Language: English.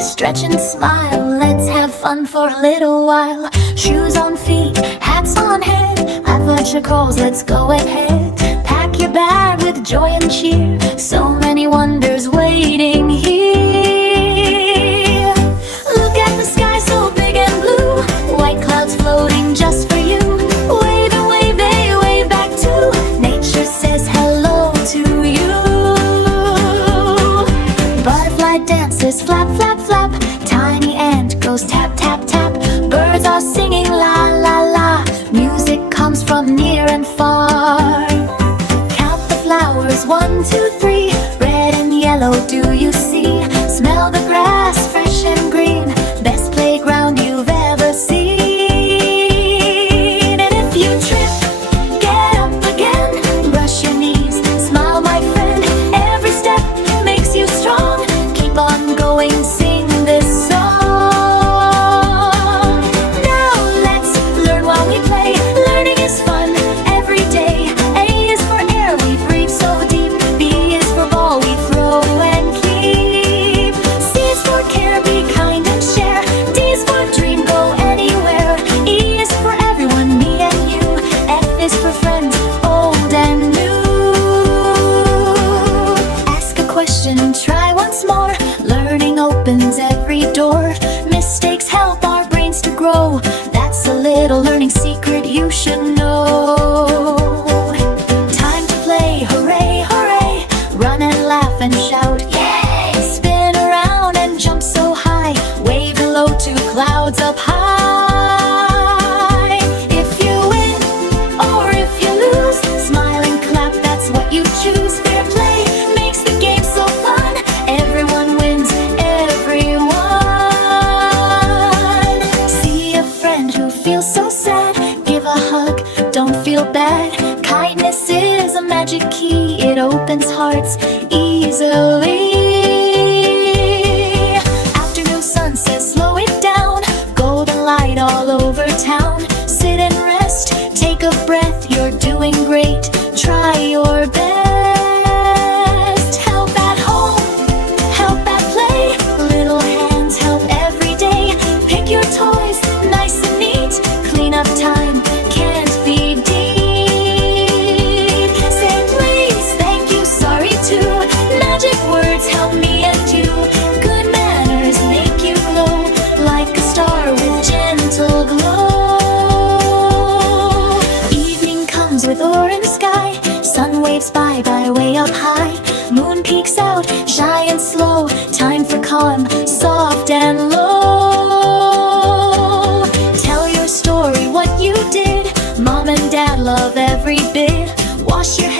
stretch and smile. Let's have fun for a little while. Shoes on feet, hats on head. I've got your calls, let's go ahead. Pack your bag with joy and cheer. So many wonders waiting here. Look at the sky so big and blue. White clouds floating just for you. Wave and wave, they wave back too. Nature says hello to you. Butterfly dances flap, flap, flap. Tiny ant goes tap, tap, tap. Birds are singing la, la, la. Music comes from near and far. Count the flowers, 1, 2, 3. Red and yellow, do you see? Smell the grass, fresh and green. Best playground you've ever seen. And if you trip, get up again. Brush your knees, smile my friend. Every step makes you strong. Keep on going, sing this song. Now let's learn while we play. Learning is fun every day. A is for air, we breathe so deep. B is for ball, we throw and keep. C is for care, be kind and share. D is for dream, go anywhere. E is for everyone, me and you. F is for friends, old and new. Ask a question, try once more. Learning opens every door. Mistakes help our brains to grow. That's a little learning secret you should know. Time to play, hooray, hooray. Run and laugh and shout, yay! Spin around and jump so high. Wave hello to clouds up high. If you win or if you lose, smile and clap, that's what you choose. Fair play makes the game so fun. Everyone wins, everyone. See a friend who feels so sad. Give a hug, don't feel bad. Kindness is a magic key. It opens hearts easily. Afternoon sun says slow it down. Golden light all over town. Sit and rest, take a breath. You're doing great, try your best. Help at home, help at play. Little hands help every day. Pick your toys, nice and neat. Clean up time can't be deep. Say please, thank you, sorry too. Magic words help me and you. Good manners make you glow like a star with gentle glow. Evening comes with orange sky. Sun waves by way up high. Moon peeks out, shy and slow. Time for calm, soft and low. Tell your story, what you did. Mom and dad love every bit. Wash your